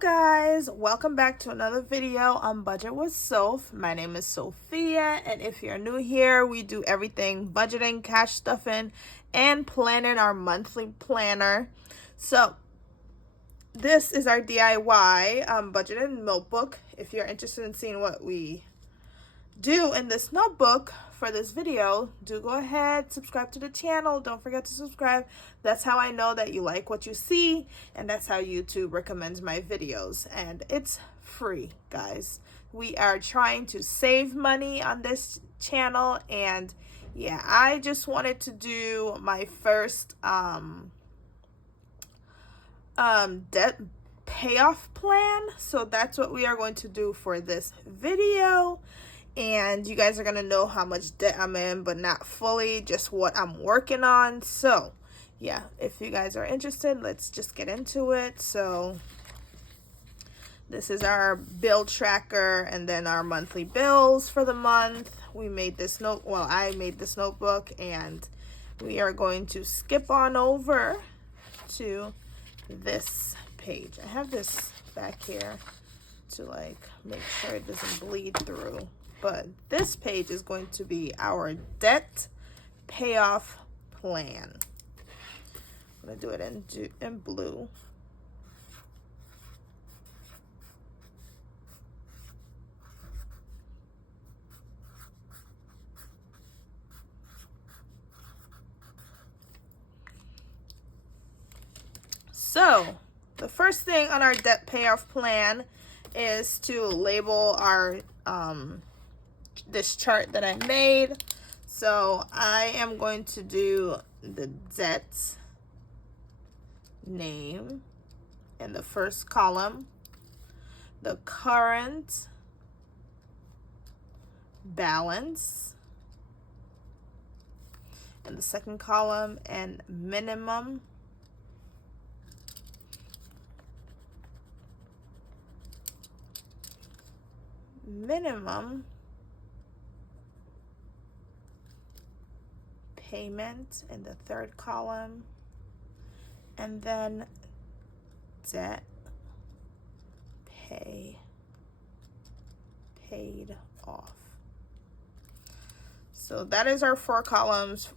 Guys, welcome back to another video on Budget with Soph. My name is Sophia, and if you're new here, we do everything budgeting, cash stuffing, and planning our monthly planner. So this is our DIY budgeted notebook. If you're interested in seeing what we do in this notebook for this video, do go ahead, subscribe to the channel. Don't forget to subscribe. That's how I know that you like what you see, and that's how YouTube recommends my videos. And it's free, guys. We are trying to save money on this channel, and yeah, I just wanted to do my first debt payoff plan. So that's what we are going to do for this video. And you guys are going to know how much debt I'm in, but not fully, just what I'm working on. So, yeah, if you guys are interested, let's just get into it. So, this is our bill tracker and then our monthly bills for the month. We made this I made this notebook, and we are going to skip on over to this page. I have this back here to make sure it doesn't bleed through. But this page is going to be our debt payoff plan. I'm going to do it in blue. So, the first thing on our debt payoff plan is to label our this chart that I made. So I am going to do the debt name in the first column, the current balance in the second column, and minimum payment in the third column, and then debt paid off. So that is our 4 columns,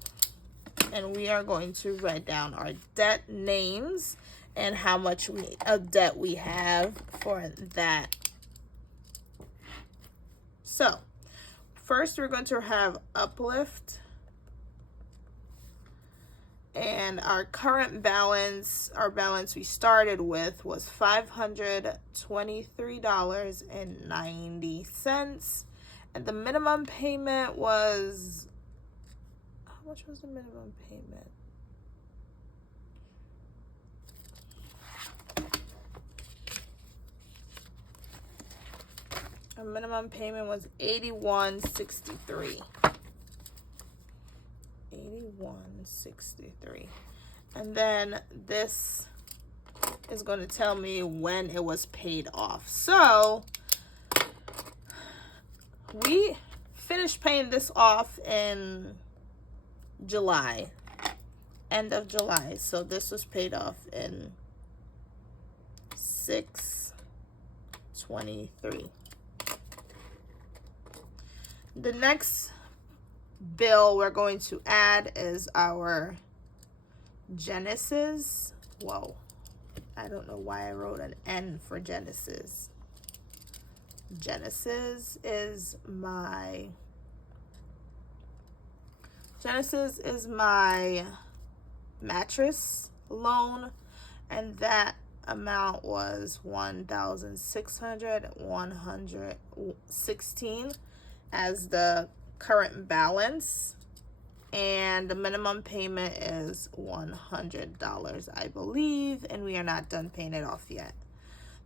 and we are going to write down our debt names and how much of debt we have for that. So first we're going to have Uplift, and our current balance, our balance we started with was $523.90, and the minimum payment was, how much was the minimum payment? Our minimum payment was $81.63. $81.63. And then this is going to tell me when it was paid off. So we finished paying this off in July, end of July. So this was paid off in 6/23. The next bill we're going to add is our Genesis. Whoa, I don't know why I wrote an N for Genesis. Genesis is my mattress loan, and that amount was $1,616 as the current balance, and the minimum payment is $100, I believe, and we are not done paying it off yet.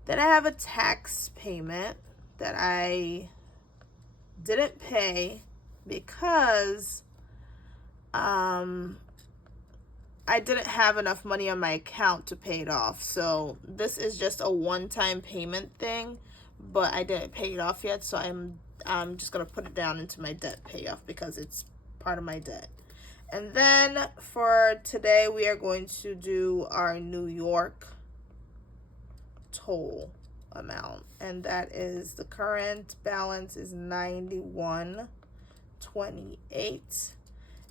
Then I have a tax payment that I didn't pay because I didn't have enough money on my account to pay it off. So this is just a one-time payment thing, but I didn't pay it off yet, so I'm just going to put it down into my debt payoff because it's part of my debt. And then for today, we are going to do our New York toll. amount, and that is the current balance is $91.28,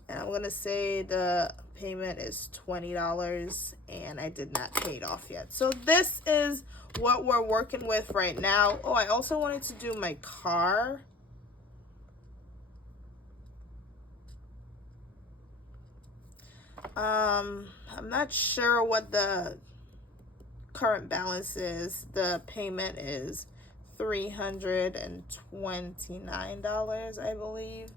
and I'm gonna say the payment is $20, and I did not pay it off yet. So this is what we're working with right now. Oh, I also wanted to do my car. I'm not sure what the current balance is. The payment is $329, I believe,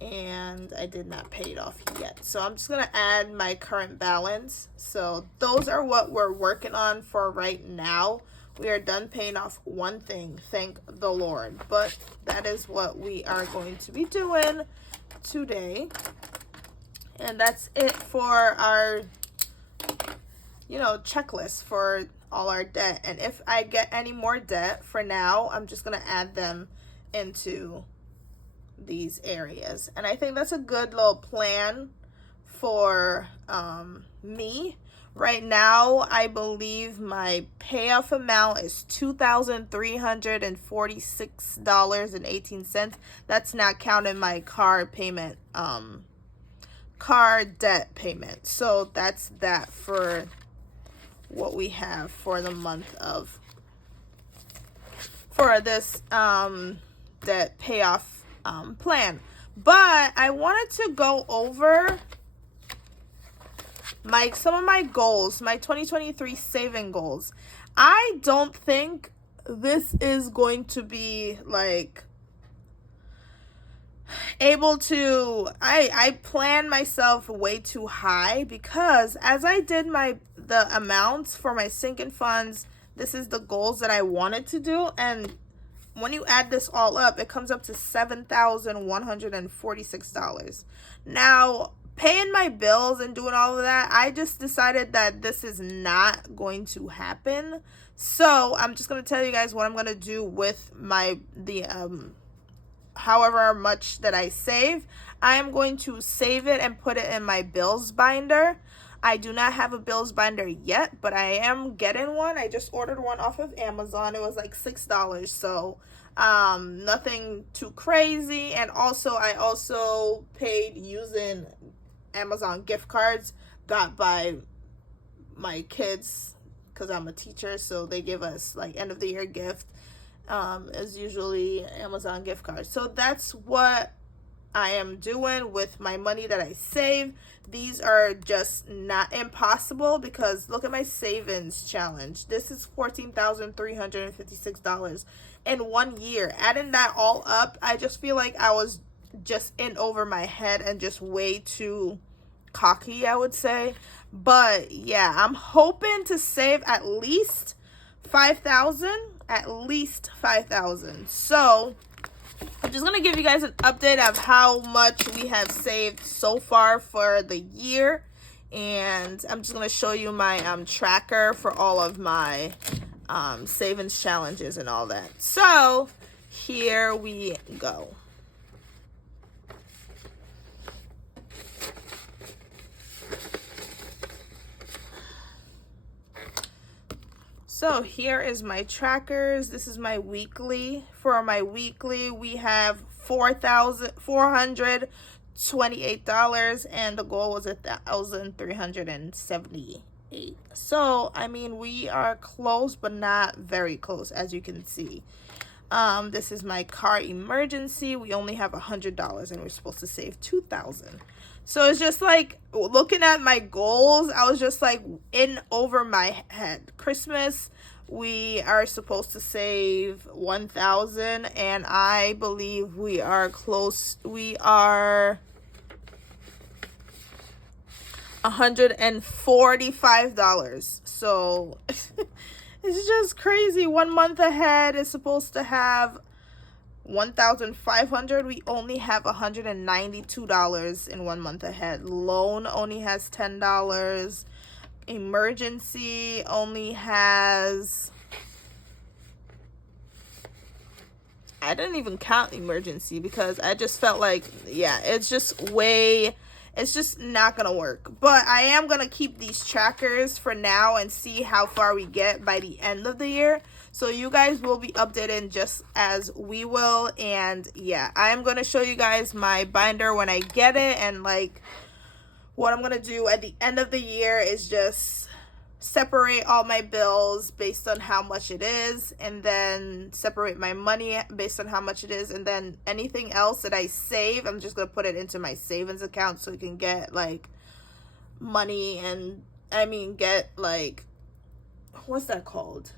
and I did not pay it off yet. So I'm just gonna add my current balance. So those are what we're working on for right now. We are done paying off one thing, thank the Lord, but that is what we are going to be doing today. And that's it for our, checklist for all our debt. And if I get any more debt, for now, I'm just going to add them into these areas. And I think that's a good little plan for me. Right now, I believe my payoff amount is $2,346.18. That's not counting my car payment, car debt payment. So that's that for what we have for the month of, for this debt payoff plan. But I wanted to go over some of my goals, my 2023 saving goals. I don't think this is going to be like able to, I plan myself way too high, because as I did the amounts for my sinking funds, this is the goals that I wanted to do, and when you add this all up, it comes up to $7,146. Now, paying my bills and doing all of that, I just decided that this is not going to happen. So I'm just going to tell you guys what I'm going to do with however much that I save. I am going to save it and put it in my bills binder. I do not have a bills binder yet, but I am getting one. I just ordered one off of Amazon. It was like $6, so nothing too crazy. And also, I also paid using Amazon gift cards got by my kids, because I'm a teacher, so they give us like end of the year gift. Is usually Amazon gift cards. So that's what I am doing with my money that I save. These are just not impossible, because look at my savings challenge. This is $14,356 in 1 year. Adding that all up, I just feel like I was just in over my head and just way too cocky, I would say. But yeah, I'm hoping to save at least $5,000. At least $5,000. So I'm just gonna give you guys an update of how much we have saved so far for the year, and I'm just gonna show you my tracker for all of my savings challenges and all that. So here we go. So here is my trackers. This is my weekly. For my weekly, we have $428, and the goal was $1,378. So I mean, we are close, but not very close, as you can see. This is my car emergency. We only have $100, and we're supposed to save $2,000. So it's just like looking at my goals, I was just like in over my head. Christmas, we are supposed to save $1,000, and I believe we are close. We are $145. So it's just crazy. 1 month ahead is supposed to have $1,500. We only have $192 in 1 month ahead. Loan only has $10. Emergency only has, I didn't even count emergency, because I just felt like, yeah, it's just not gonna work. But I am gonna keep these trackers for now and see how far we get by the end of the year. So you guys will be updated just as we will. And yeah, I'm going to show you guys my binder when I get it. And like what I'm going to do at the end of the year is just separate all my bills based on how much it is, and then separate my money based on how much it is, and then anything else that I save, I'm just going to put it into my savings account so you can get like money, and get like, what's that called?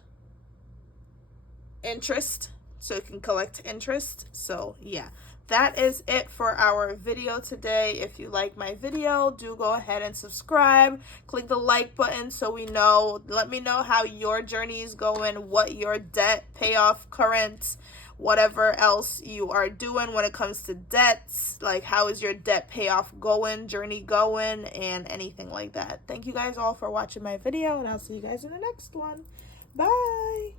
Interest, so it can collect interest. So yeah, that is it for our video today. If you like my video, do go ahead and subscribe, click the like button so we know. Let me know how your journey is going, what your debt payoff, current, whatever else you are doing when it comes to debts, like how is your debt payoff journey going, and anything like that. Thank you guys all for watching my video, and I'll see you guys in the next one. Bye.